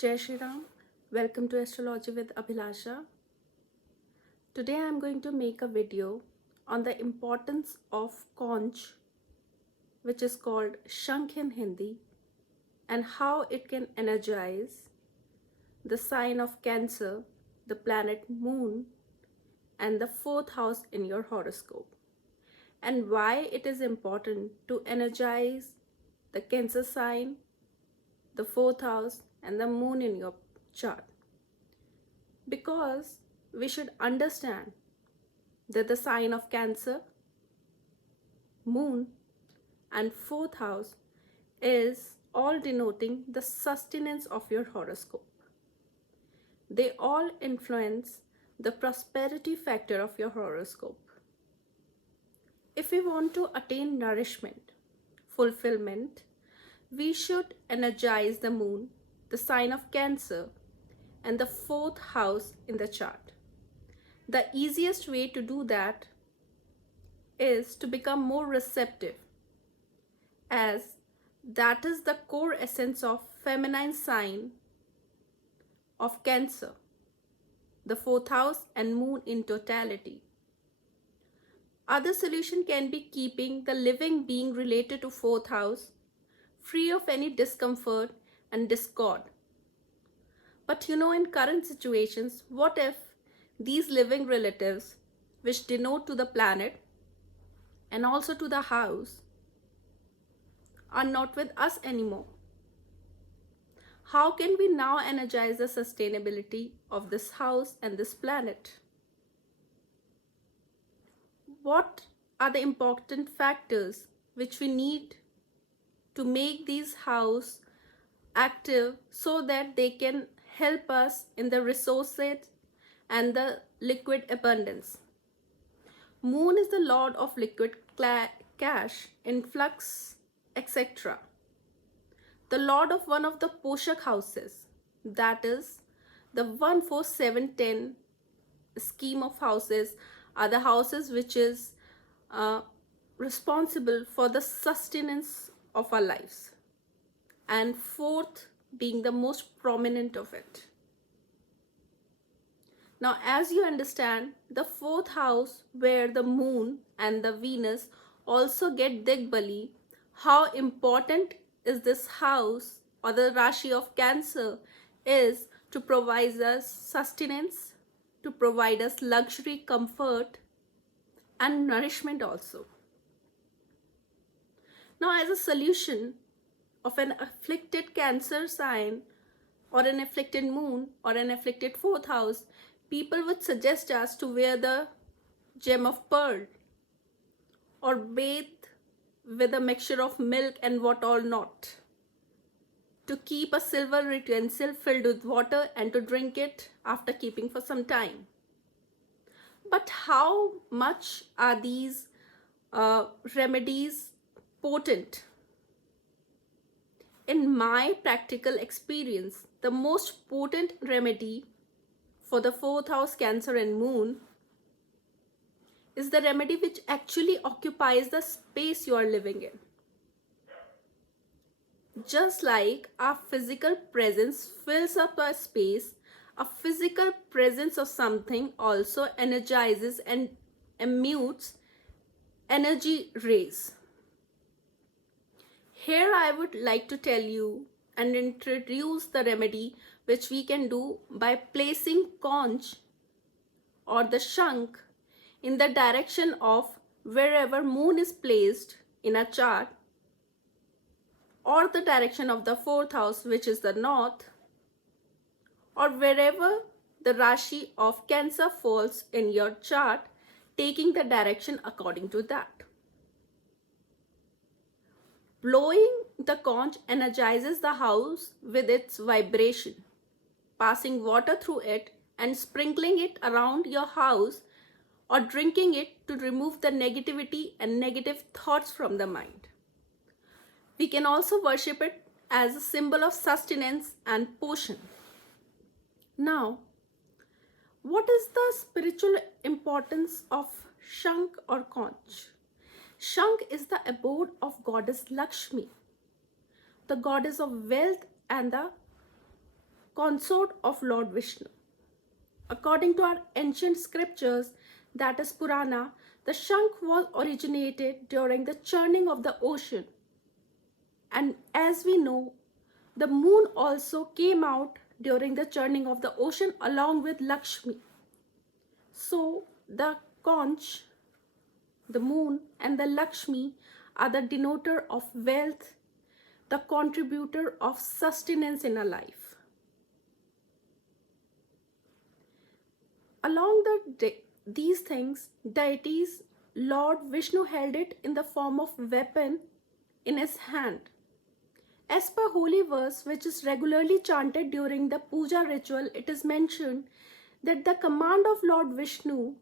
Jai Shri Ram. Welcome to Astrology with Abhilasha. Today I am going to make a video on the importance of conch, which is called Shankh in Hindi, and how it can energize the sign of Cancer, the planet Moon, and the fourth house in your horoscope, and why it is important to energize the Cancer sign, the fourth house, and the Moon in your chart. Because we should understand that the sign of Cancer, Moon, and fourth house is all denoting the sustenance of your horoscope. They all influence the prosperity factor of your horoscope. If we want to attain nourishment, fulfillment, we should energize the Moon, the sign of Cancer, and the fourth house in the chart. The easiest way to do that is to become more receptive, as that is the core essence of feminine sign of Cancer, the fourth house and Moon in totality. Other solution can be keeping the living being related to fourth house free of any discomfort and discord. But in current situations, what if these living relatives, which denote to the planet and also to the house, are not with us anymore? How can we now energize the sustainability of this house and this planet? What are the important factors which we need to make these house active so that they can help us in the resources and the liquid abundance? Moon is the lord of liquid cash, influx, etc. The lord of one of the Poshak houses, that is the 1, 4, 7, 10 scheme of houses, are the houses which is responsible for the sustenance of our lives, and fourth being the most prominent of it. Now, as you understand, the fourth house where the Moon and the Venus also get Digbali, how important is this house or the Rashi of Cancer is to provide us sustenance, to provide us luxury, comfort, and nourishment also. Now, as a solution of an afflicted Cancer sign or an afflicted Moon or an afflicted fourth house, people would suggest us to wear the gem of pearl or bathe with a mixture of milk and what all not, to keep a silver utensil filled with water and to drink it after keeping for some time. But how much are these remedies potent? In my practical experience, the most potent remedy for the fourth house, Cancer and Moon, is the remedy which actually occupies the space you are living in. Just like our physical presence fills up a space, a physical presence of something also energizes and emits energy rays. Here I would like to tell you and introduce the remedy which we can do by placing conch or the shankh in the direction of wherever Moon is placed in a chart, or the direction of the fourth house, which is the north, or wherever the Rashi of Cancer falls in your chart, taking the direction according to that. Blowing the conch energizes the house with its vibration, passing water through it and sprinkling it around your house, or drinking it to remove the negativity and negative thoughts from the mind. We can also worship it as a symbol of sustenance and potion. Now, what is the spiritual importance of shankh or conch? Shankh is the abode of goddess Lakshmi, the goddess of wealth and the consort of Lord Vishnu. According to our ancient scriptures, that is Purana, the Shankh was originated during the churning of the ocean. And as we know, the moon also came out during the churning of the ocean along with Lakshmi. So the conch, the moon, and the Lakshmi are the denoter of wealth, the contributor of sustenance in a life. Along these things, deities, Lord Vishnu held it in the form of weapon in his hand. As per holy verse, which is regularly chanted during the puja ritual, it is mentioned that the command of Lord Vishnu,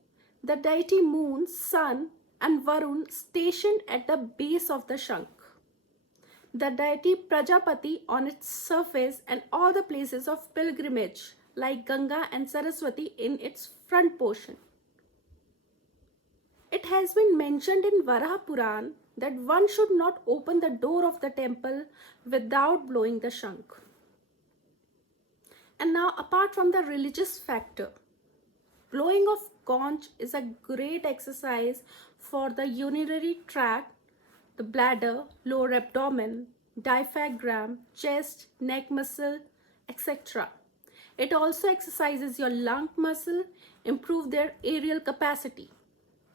the deity moon, sun, and Varun stationed at the base of the Shankh, the deity Prajapati on its surface, and all the places of pilgrimage like Ganga and Saraswati in its front portion. It has been mentioned in Varaha Puran that one should not open the door of the temple without blowing the Shankh. And now, apart from the religious factor, blowing of conch is a great exercise for the urinary tract, the bladder, lower abdomen, diaphragm, chest, neck muscle, etc. It also exercises your lung muscle, improve their aerial capacity.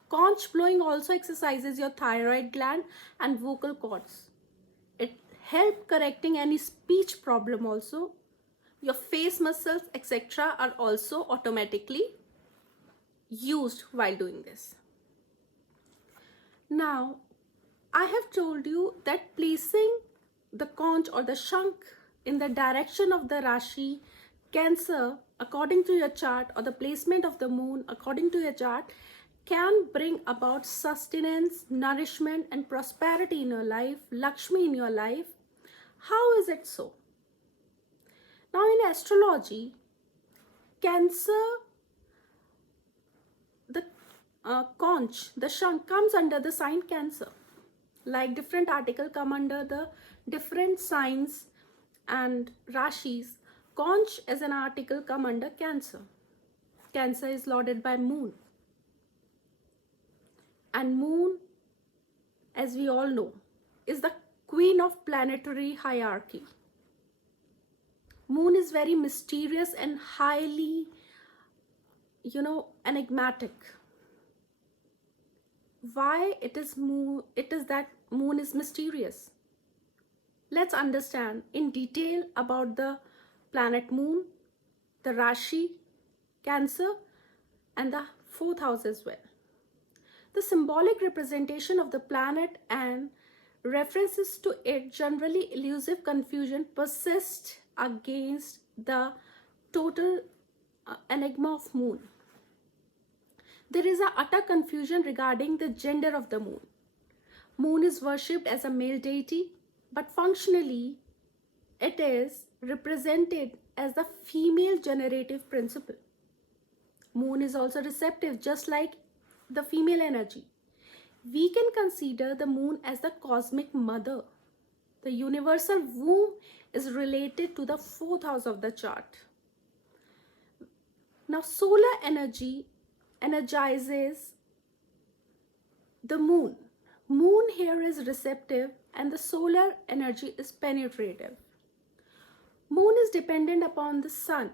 Conch blowing also exercises your thyroid gland and vocal cords. It helps correcting any speech problem also. Your face muscles, etc. are also automatically used while doing this. Now, I have told you that placing the conch or the shankh in the direction of the Rashi Cancer according to your chart, or the placement of the moon according to your chart, can bring about sustenance, nourishment, and prosperity in your life, Lakshmi in your life. How is it so? Now, in astrology, Cancer, the conch, the shankh, comes under the sign Cancer. Like different articles come under the different signs and rashis, conch as an article come under Cancer. Cancer is lorded by moon. And moon, as we all know, is the queen of planetary hierarchy. Moon is very mysterious and highly, enigmatic. Why it is that moon is mysterious? Let's understand in detail about the planet moon, the Rashi, Cancer, and the fourth house as well. The symbolic representation of the planet and references to it, generally elusive confusion, persist against the total enigma of moon. There is a utter confusion regarding the gender of the moon. Moon is worshipped as a male deity, but functionally it is represented as the female generative principle. Moon is also receptive, just like the female energy. We can consider the moon as the cosmic mother. The universal womb is related to the fourth house of the chart. Now, solar energy energizes the moon. Moon here is receptive and the solar energy is penetrative. Moon is dependent upon the sun.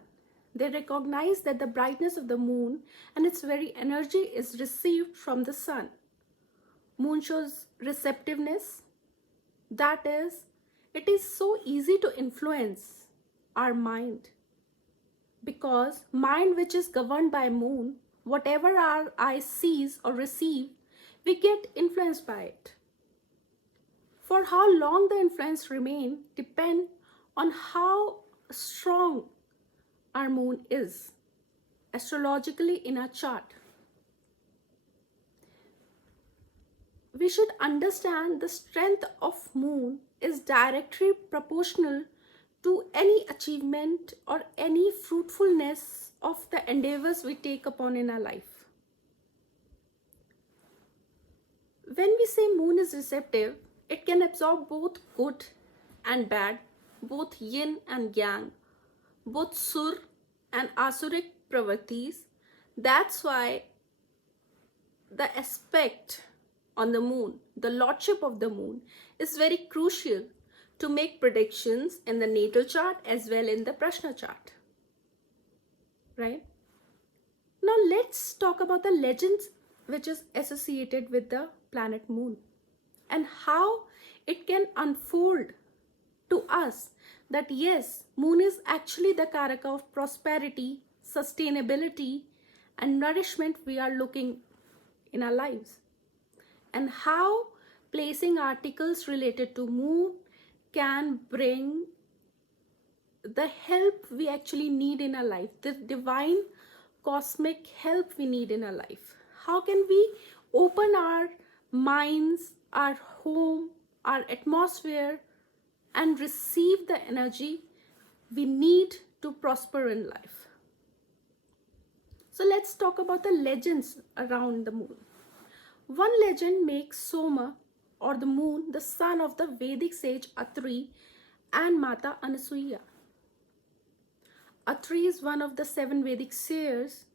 They recognize that the brightness of the moon and its very energy is received from the sun. Moon shows receptiveness. That is, it is so easy to influence our mind, because mind which is governed by moon, whatever our eye sees or receive, we get influenced by it. For how long the influence remain depend on how strong our moon is astrologically in our chart. We should understand the strength of moon is directly proportional to any achievement or any fruitfulness of the endeavors we take upon in our life. When we say moon is receptive, it can absorb both good and bad, both yin and yang, both sur and asuric pravritis. That's why the aspect on the moon, the lordship of the moon, is very crucial to make predictions in the natal chart as well in the Prashna chart. Right? Now let's talk about the legends which is associated with the planet moon and how it can unfold to us that yes, moon is actually the karaka of prosperity, sustainability, and nourishment we are looking in our lives, and how placing articles related to moon can bring the help we actually need in our life, the divine cosmic help we need in our life. How can we open our minds, our home, our atmosphere, and receive the energy we need to prosper in life? So let's talk about the legends around the moon. One legend makes Soma, or the moon, the son of the Vedic sage Atri and Mata Anasuya. Atri is one of the 7 Vedic seers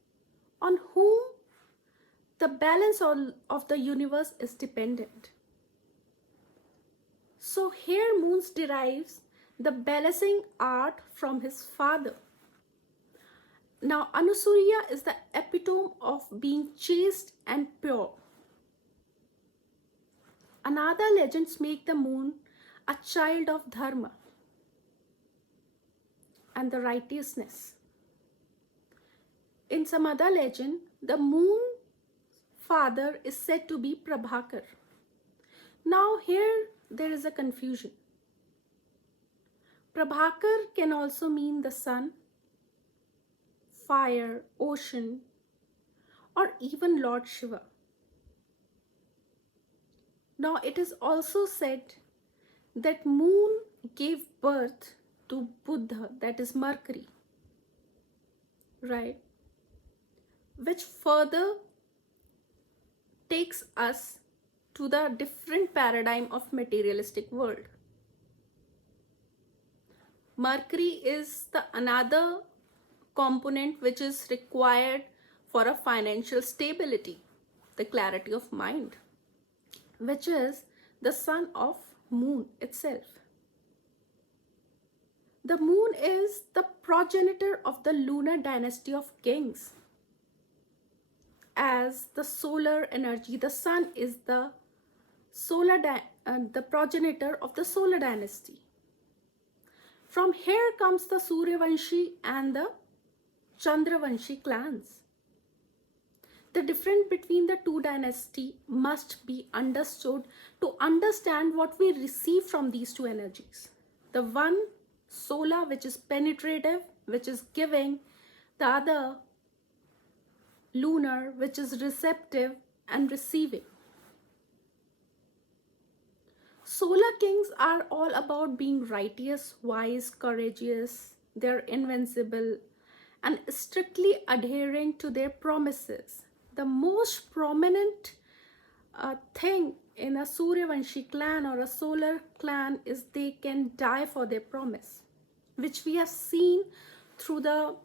on whom the balance of the universe is dependent. So here Moons derives the balancing art from his father. Now Anusurya is the epitome of being chaste and pure. Another legends make the moon a child of dharma and the righteousness. In some other legend, the moon father is said to be Prabhakar. Now here there is a confusion. Prabhakar can also mean the sun, fire, ocean, or even Lord Shiva. Now it is also said that moon gave birth to Buddha, that is Mercury, right? Which further takes us to the different paradigm of materialistic world. Mercury is the another component which is required for a financial stability, the clarity of mind, which is the son of moon itself. The moon is the progenitor of the lunar dynasty of kings. As the solar energy, the sun is the progenitor of the solar dynasty. From here comes the Suryavanshi and the Chandravanshi clans. The difference between the two dynasties must be understood to understand what we receive from these two energies. The one solar, which is penetrative, which is giving; the other lunar, which is receptive and receiving. Solar kings are all about being righteous, wise, courageous. They're invincible and strictly adhering to their promises. The most prominent thing in a Suryavanshi clan or a solar clan is they can die for their promise, which we have seen through the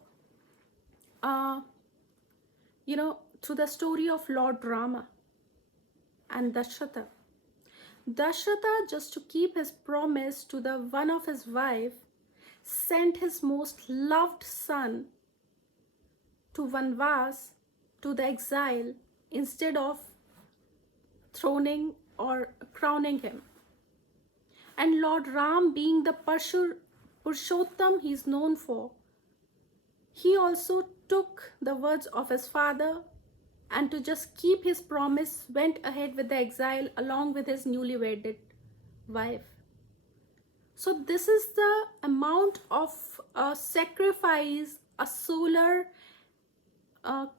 through the story of Lord Rama and Dasharatha. Dasharatha, just to keep his promise to the one of his wife, sent his most loved son to Vanvas, to the exile, instead of throning or crowning him. And Lord Ram, being the Purushottam he is known for, he also took the words of his father and to just keep his promise went ahead with the exile along with his newly wedded wife. So this is the amount of sacrifice a solar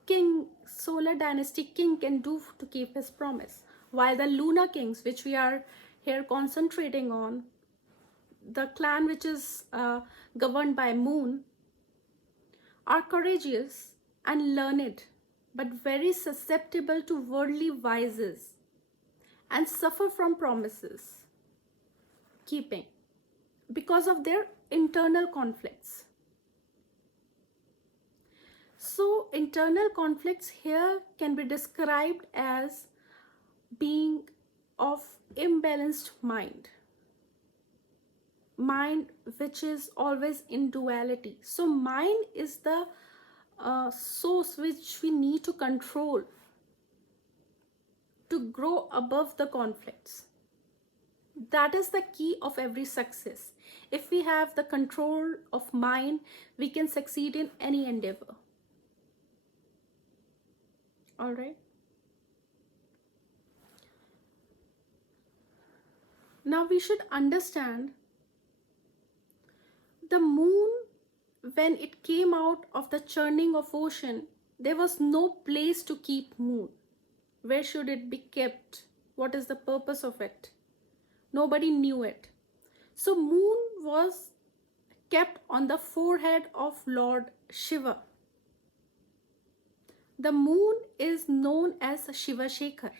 king, solar dynasty king can do to keep his promise. While the lunar kings, which we are here concentrating on, the clan which is governed by moon, are courageous and learned, but very susceptible to worldly vices and suffer from promises keeping because of their internal conflicts. So internal conflicts here can be described as being of imbalanced mind which is always in duality. So mind is the source which we need to control to grow above the conflicts. That is the key of every success. If we have the control of mind, we can succeed in any endeavor. All right. Now we should understand the moon, when it came out of the churning of ocean, there was no place to keep moon. Where should it be kept? What is the purpose of it? Nobody knew it. So moon was kept on the forehead of Lord Shiva. The moon is known as Shiva Shekhar.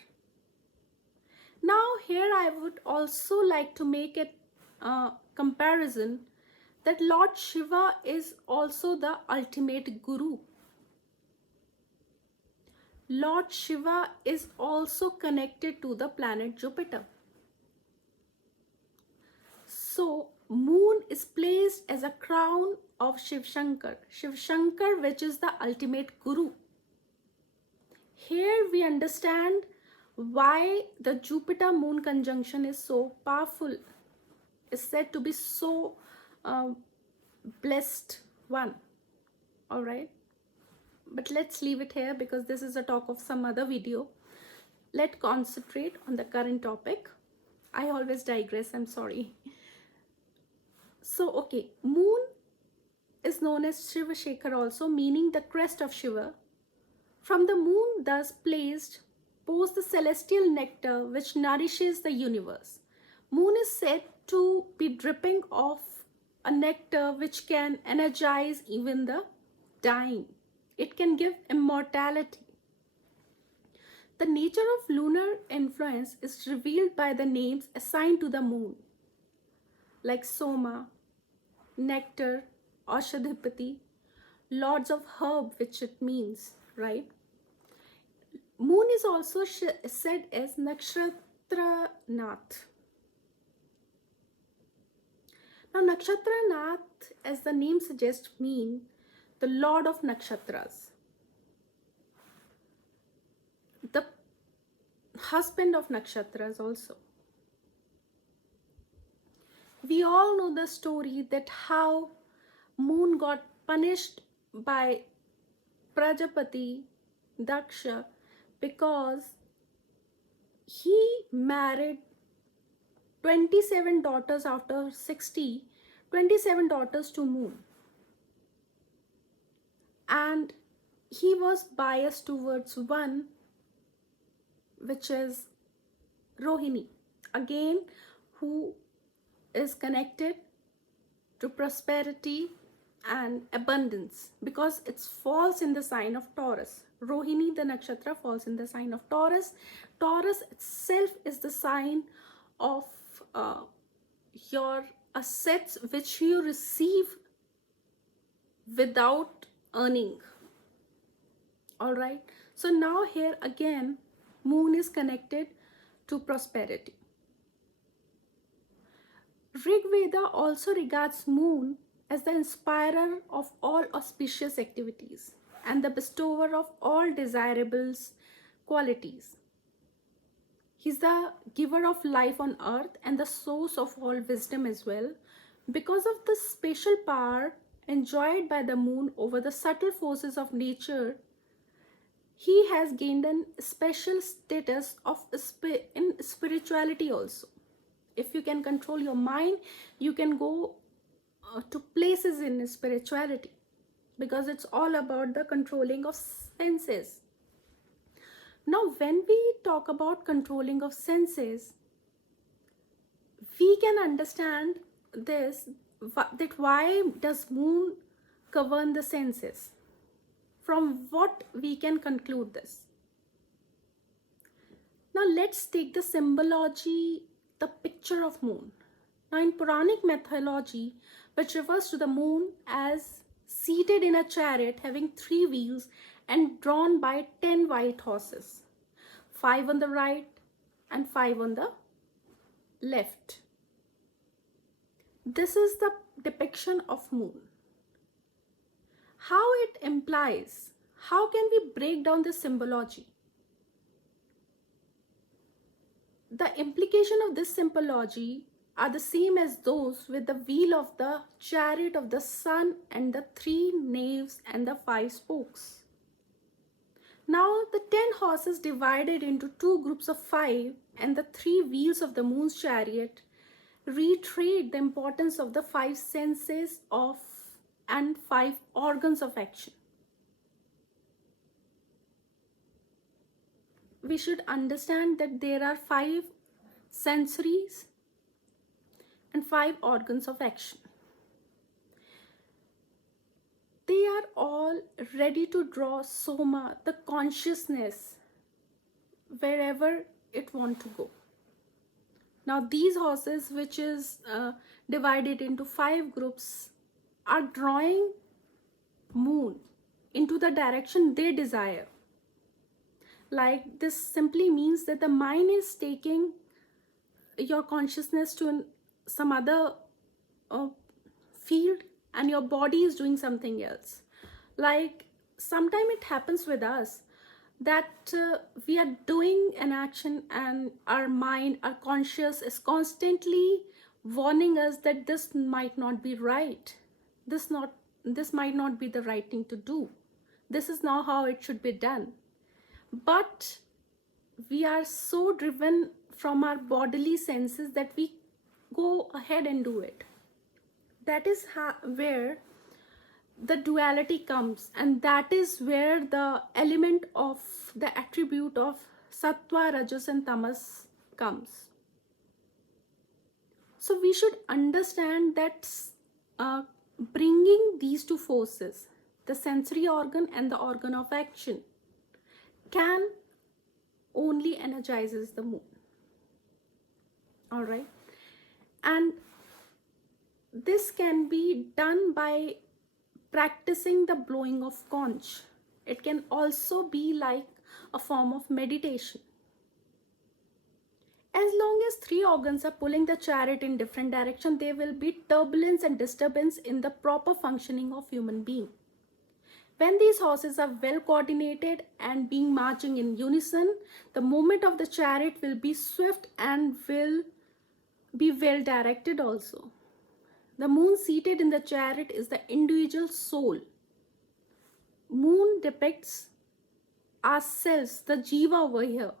Now here I would also like to make a comparison that Lord Shiva is also the ultimate guru. Lord Shiva is also connected to the planet Jupiter. So moon is placed as a crown of Shiv Shankar. Shiv Shankar, which is the ultimate guru. Here we understand why the Jupiter moon conjunction is so powerful, is said to be so blessed one. All right, but let's leave it here because this is a talk of some other video. Let's concentrate on the current topic. I always digress, I'm sorry. So okay, moon is known as Shiva Shekhar also, meaning the crest of Shiva. From the moon thus placed pours the celestial nectar which nourishes the universe. Moon is said to be dripping off a nectar which can energize even the dying. It can give immortality. The nature of lunar influence is revealed by the names assigned to the moon, like Soma, Nectar, Aushadhipati, Lords of Herb, which it means, right? Moon is also said as Nakshatra Nath. Now Nakshatra Nath, as the name suggests, mean the Lord of Nakshatras, the husband of Nakshatras also. We all know the story that how moon got punished by Prajapati Daksha because he married 27 daughters out of 60, 27 daughters to moon. And he was biased towards one, which is Rohini, again, who is connected to prosperity and abundance because it falls in the sign of Taurus. Rohini, the nakshatra, falls in the sign of Taurus. Taurus itself is the sign of your assets which you receive without earning. All right. So now here again, moon is connected to prosperity. Rig Veda also regards moon as the inspirer of all auspicious activities and the bestower of all desirable qualities. He's the giver of life on earth and the source of all wisdom as well. Because of the special power enjoyed by the moon over the subtle forces of nature, he has gained a special status of in spirituality also. If you can control your mind, you can go to places in spirituality because it's all about the controlling of senses. Now, when we talk about controlling of senses, we can understand this, that why does moon govern the senses? From what we can conclude this? Now, let's take the symbology, the picture of moon. Now, in Puranic mythology, which refers to the moon as seated in a chariot having 3 wheels and drawn by 10 white horses, 5 on the right and 5 on the left. This is the depiction of moon. How it implies, how can we break down this symbology? The implication of this symbology are the same as those with the wheel of the chariot of the sun and the 3 naves and the 5 spokes. Now the 10 horses divided into 2 groups of 5 and the 3 wheels of the moon's chariot reiterate the importance of the 5 senses of and 5 organs of action. We should understand that there are 5 sensories and 5 organs of action. They are all ready to draw soma, the consciousness, wherever it wants to go. Now these horses, which is divided into 5 groups, are drawing moon into the direction they desire. Like, this simply means that the mind is taking your consciousness to some other field and your body is doing something else. Like, sometimes it happens with us that we are doing an action and our mind, our conscious is constantly warning us that this might not be right. This might not be the right thing to do. This is not how it should be done. But we are so driven from our bodily senses that we go ahead and do it. That is where the duality comes, and that is where the element of the attribute of sattva, rajas and tamas comes. So we should understand that bringing these 2 forces, the sensory organ and the organ of action, can only energizes the moon. All right, and this can be done by practicing the blowing of conch. It can also be like a form of meditation. As long as 3 organs are pulling the chariot in different directions, there will be turbulence and disturbance in the proper functioning of human being. When these horses are well coordinated and being marching in unison, the movement of the chariot will be swift and will be well directed also. The moon seated in the chariot is the individual soul. Moon depicts ourselves, the jiva over here.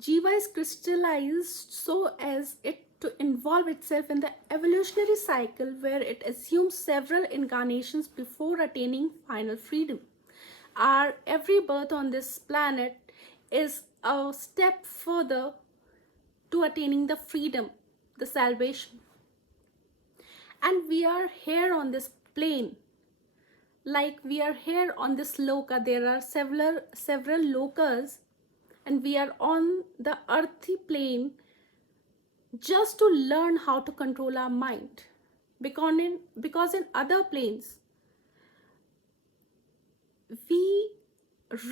Jiva is crystallized so as it to involve itself in the evolutionary cycle where it assumes several incarnations before attaining final freedom. Our every birth on this planet is a step further to attaining the freedom, the salvation. And we are here on this plane, like we are here on this loka. There are several lokas, and we are on the earthy plane just to learn how to control our mind, because in other planes we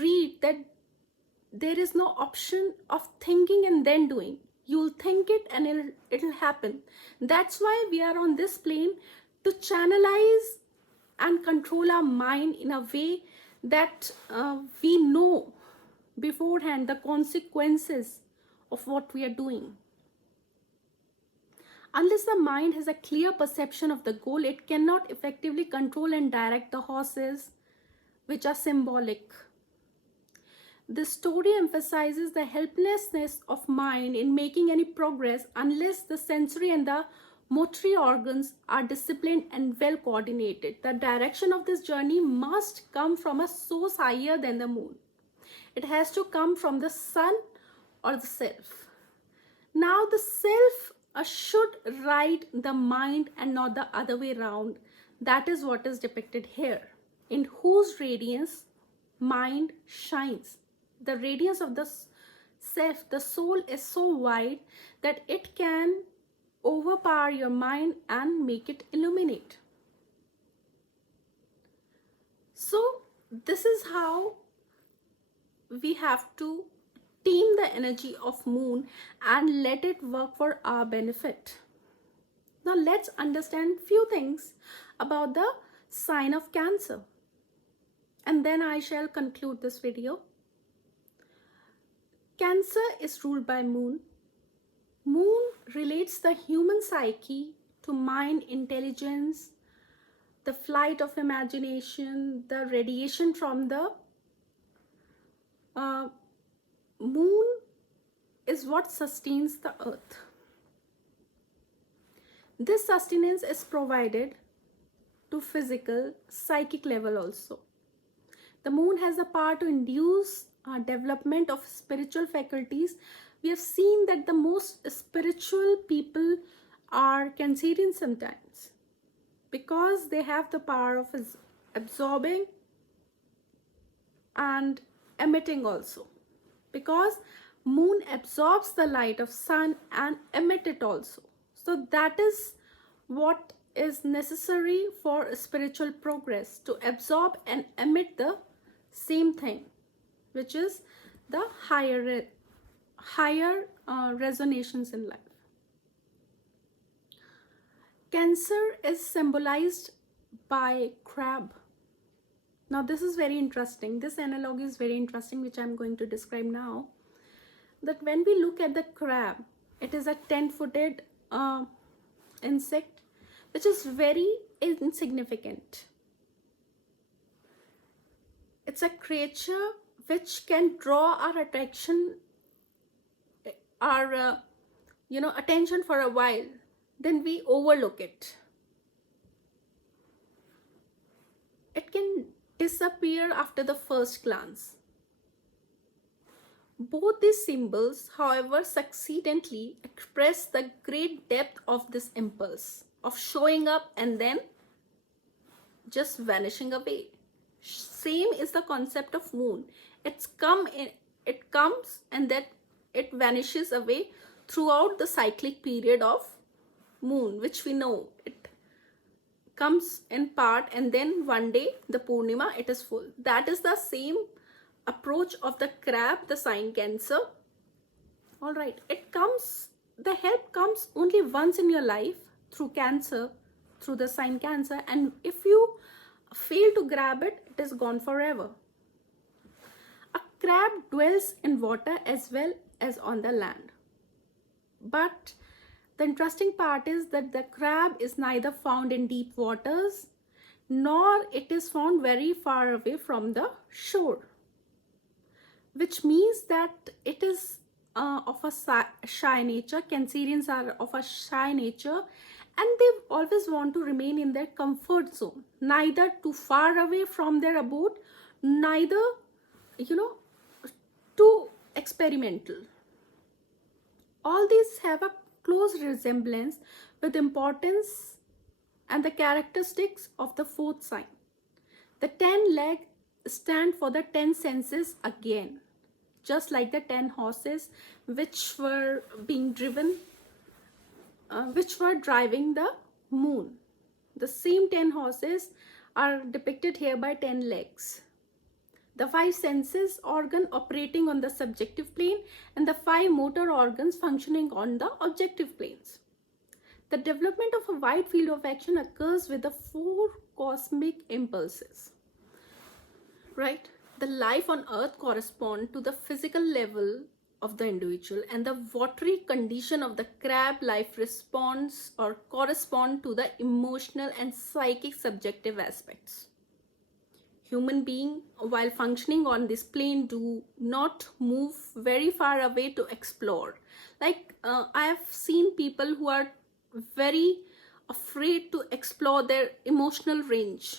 read that there is no option of thinking and then doing. You'll think it and it'll happen. That's why we are on this plane, to channelize and control our mind in a way that we know beforehand the consequences of what we are doing. Unless the mind has a clear perception of the goal, it cannot effectively control and direct the horses, which are symbolic. This story emphasizes the helplessness of mind in making any progress unless the sensory and the motory organs are disciplined and well coordinated. The direction of this journey must come from a source higher than the moon. It has to come from the sun or the self. Now the self should ride the mind and not the other way around. That is what is depicted here, in whose radiance mind shines. The radiance of the self, the soul, is so wide that it can overpower your mind and make it illuminate. this is how we have to tame the energy of moon and let it work for our benefit. Now let's understand few things about the sign of Cancer, and then I shall conclude this video. Cancer is ruled by moon. Moon relates the human psyche to mind, intelligence, the flight of imagination, the radiation from the moon is what sustains the earth. This sustenance is provided to physical, psychic level also. The moon has the power to induce development of spiritual faculties. We have seen that the most spiritual people are Cancerian sometimes, because they have the power of absorbing and emitting also, because moon absorbs the light of sun and emit it also. So that is what is necessary for spiritual progress, to absorb and emit the same thing, which is the higher resonations in life. Cancer is symbolized by crab. Now this is very interesting. This analogy is very interesting, which I'm going to describe now. That when we look at the crab, it is a 10-footed insect, which is very insignificant. It's a creature which can draw our attention, our attention for a while, then we overlook it. It can disappear after the first glance. Both these symbols, however, succinctly express the great depth of this impulse of showing up and then just vanishing away. Same is the concept of moon. It comes and that it vanishes away throughout the cyclic period of moon, which we know it comes in part, and then one day the Purnima, it is full. That is the same approach of the crab, the sign Cancer. All right, the help comes only once in your life through Cancer, through the sign Cancer, and if you fail to grab it, it is gone forever. A crab dwells in water as well as on the land, but the interesting part is that the crab is neither found in deep waters nor it is found very far away from the shore, which means that it is of a shy nature. Cancerians are of a shy nature, and they always want to remain in their comfort zone, neither too far away from their abode, neither too experimental. All these have a close resemblance with importance and the characteristics of the fourth sign. The 10 legs stand for the 10 senses again, just like the 10 horses which were being driven, which were driving the moon. The same 10 horses are depicted here by 10 legs. The 5 senses organ operating on the subjective plane and the 5 motor organs functioning on the objective planes. The development of a wide field of action occurs with the 4 cosmic impulses. Right? The life on earth corresponds to the physical level of the individual, and the watery condition of the crab life responds or correspond to the emotional and psychic subjective aspects. Human beings, while functioning on this plane, do not move very far away to explore. Like I have seen people who are very afraid to explore their emotional range.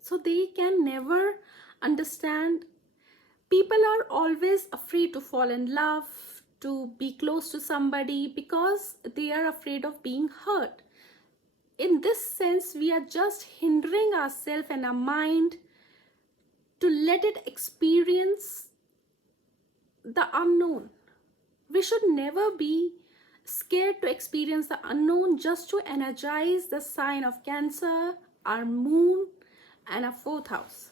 So they can never understand. People are always afraid to fall in love, to be close to somebody, because they are afraid of being hurt. In this sense, we are just hindering ourselves and our mind to let it experience the unknown. We should never be scared to experience the unknown, just to energize the sign of Cancer, our moon, and a fourth house.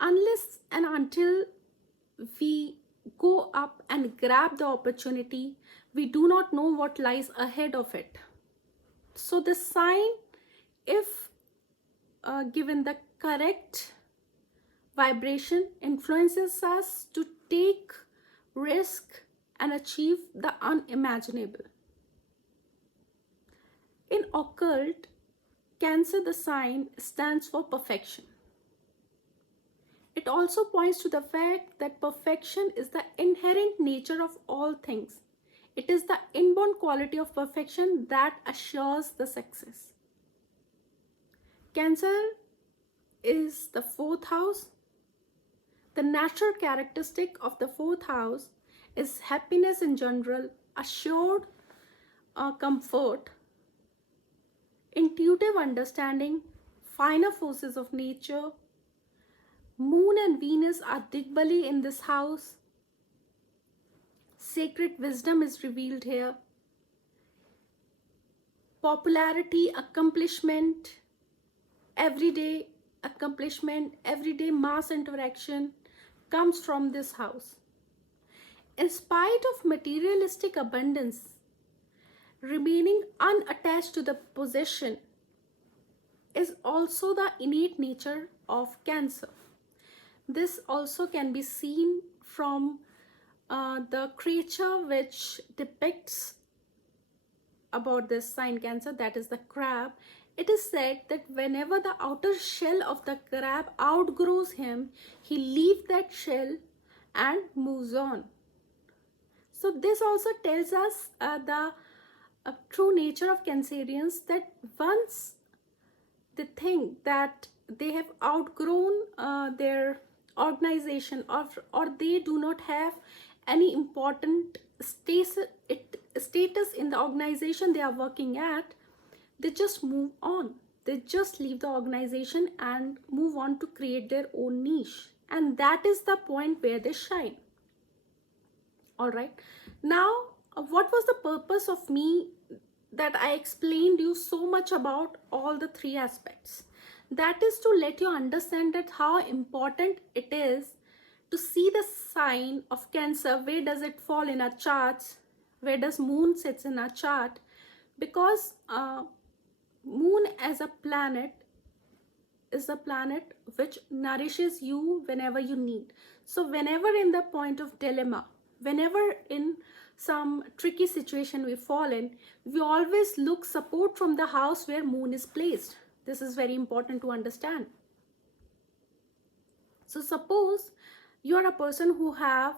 Unless and until we go up and grab the opportunity, we do not know what lies ahead of it. So the sign, if given the correct vibration, influences us to take risk and achieve the unimaginable. In occult, Cancer, the sign, stands for perfection. It also points to the fact that perfection is the inherent nature of all things. It is the inborn quality of perfection that assures the success. Cancer is the fourth house. The natural characteristic of the fourth house is happiness in general, assured comfort, intuitive understanding, finer forces of nature. Moon and Venus are Digbali in this house. Sacred wisdom is revealed here. Popularity, accomplishment, everyday mass interaction comes from this house. In spite of materialistic abundance, remaining unattached to the possession is also the innate nature of Cancer. This also can be seen from the creature which depicts about this sign Cancer, that is the crab. It is said that whenever the outer shell of the crab outgrows him, he leaves that shell and moves on. So this also tells us the true nature of Cancerians, that once they think that they have outgrown their organization, or they do not have any important status in the organization they are working at, they just move on. They just leave the organization and move on to create their own niche. And that is the point where they shine. All right. Now, what was the purpose of me that I explained you so much about all the three aspects? That is to let you understand that how important it is to see the sign of Cancer. Where does it fall in our charts? Where does Moon sits in our chart? Because Moon as a planet is a planet which nourishes you whenever you need. So whenever in the point of dilemma, whenever in some tricky situation we fall in, we always look support from the house where Moon is placed. This is very important to understand. So suppose you are a person who have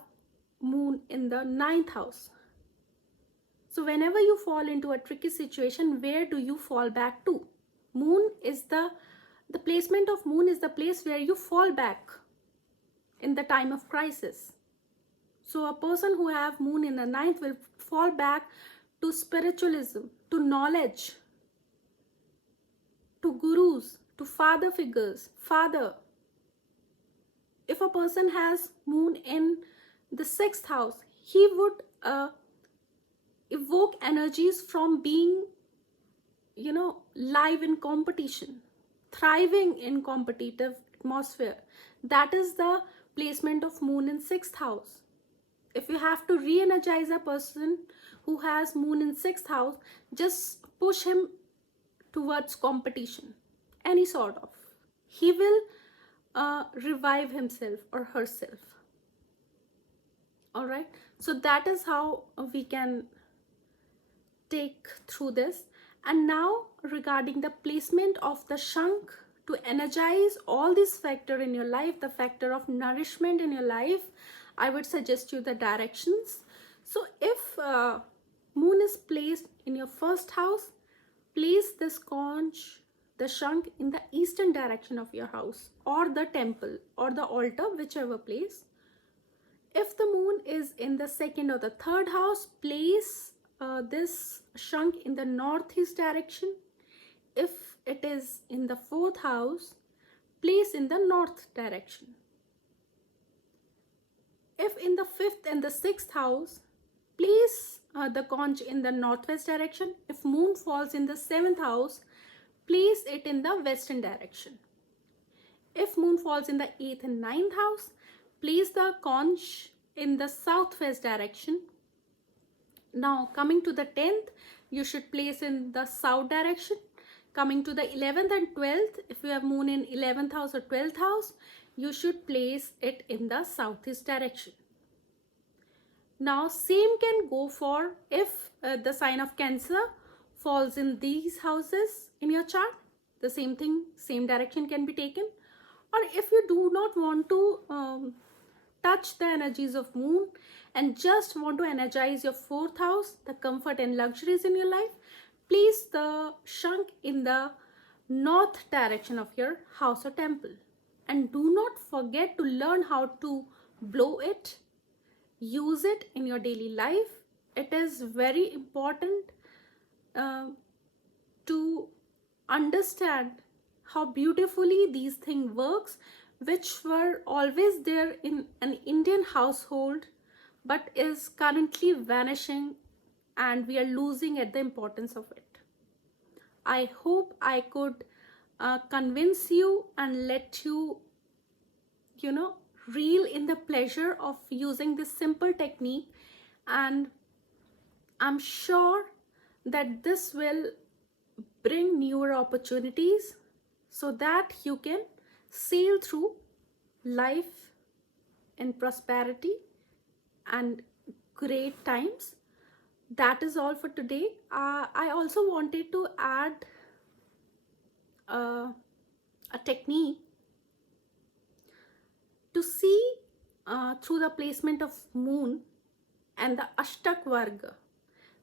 Moon in the 9th house. So whenever you fall into a tricky situation, where do you fall back to? Moon is the placement of Moon is the place where you fall back in the time of crisis. So a person who have Moon in the 9th will fall back to spiritualism, to knowledge, to gurus, to father figures, father. If a person has Moon in the 6th house, he would evoke energies from being, live in competition, thriving in competitive atmosphere. That is the placement of Moon in 6th house. If you have to re-energize a person who has Moon in 6th house, just push him towards competition, any sort of. He will revive himself or herself. All right. So that is how we can take through this. And now regarding the placement of the Shankh to energize all these factors in your life, the factor of nourishment in your life, I would suggest you the directions. So if Moon is placed in your 1st house, place this conch, the Shankh, in the eastern direction of your house, or the temple or the altar, whichever place. If the Moon is in the 2nd or the 3rd house, place this Shankh in the northeast direction. If it is in the 4th house, place in the north direction. If in the 5th and the 6th house, place the conch in the northwest direction. If Moon falls in the 7th house, place it in the western direction. If moon falls in the 8th and 9th house, place the conch in the southwest direction. Now coming to the 10th, you should place in the south direction. Coming to the 11th and 12th, if you have moon in 11th house or 12th house, you should place it in the southeast direction. Now same can go for if the sign of Cancer falls in these houses in your chart. The same thing, same direction can be taken. Or if you do not want to touch the energies of moon and just want to energize your 4th house, the comfort and luxuries in your life, place the shank in the north direction of your house or temple. And do not forget to learn how to blow it. Use it in your daily life. It is very important to understand how beautifully these things works, which were always there in an Indian household but is currently vanishing, and we are losing at the importance of it. I hope I could convince you and let you reel in the pleasure of using this simple technique, and I'm sure that this will bring newer opportunities so that you can sail through life in prosperity and great times. That is all for today. I also wanted to add a technique to see through the placement of moon and the Ashtak Varga,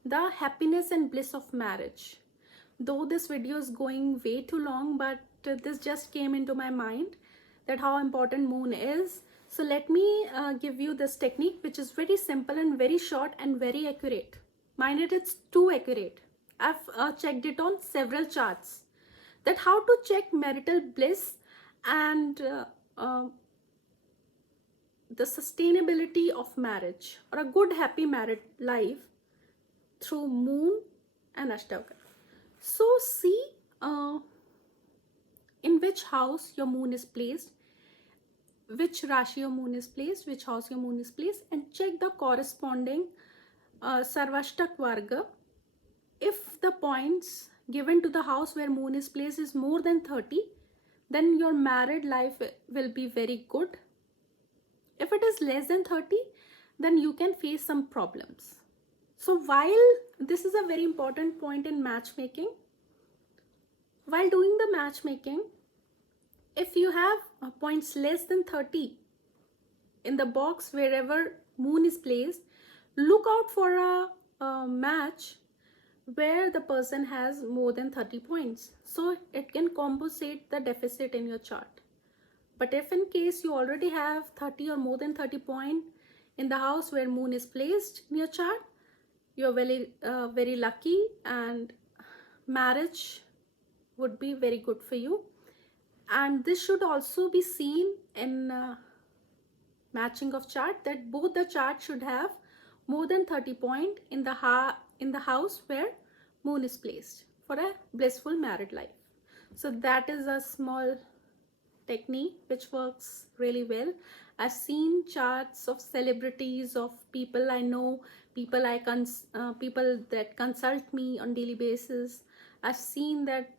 the happiness and bliss of marriage. Though this video is going way too long, but this just came into my mind that how important moon is. So let me give you this technique, which is very simple and very short and very accurate. Mind it, it's too accurate. I've checked it on several charts, that how to check marital bliss and the sustainability of marriage or a good happy married life through moon and Ashtaka. So see in which house your moon is placed, which Rashi your moon is placed, which house your moon is placed, and check the corresponding Sarvashtak Varga. If the points given to the house where moon is placed is more than 30, then your married life will be very good. If it is less than 30, then you can face some problems. So while this is a very important point in matchmaking, while doing the matchmaking, if you have points less than 30 in the box wherever moon is placed, look out for a match where the person has more than 30 points, so it can compensate the deficit in your chart. But if in case you already have 30 or more than 30 points in the house where moon is placed in your chart, you're very lucky, and marriage would be very good for you. And this should also be seen in matching of chart, that both the chart should have more than 30 points in the house where moon is placed for a blissful married life. So that is a small technique which works really well. I've seen charts of celebrities, of people I know, people that consult me on daily basis. I've seen that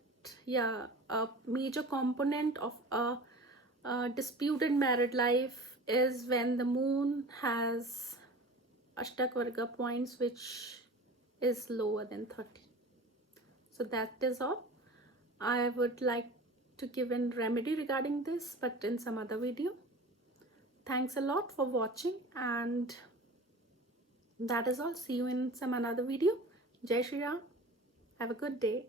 a major component of a disputed married life is when the moon has Ashtak Varga points which is lower than 30. So that is all. I would like to give a remedy regarding this, but in some other video. Thanks a lot for watching, and that is all. See you in some another video. Jai Shri Ram. Have a good day.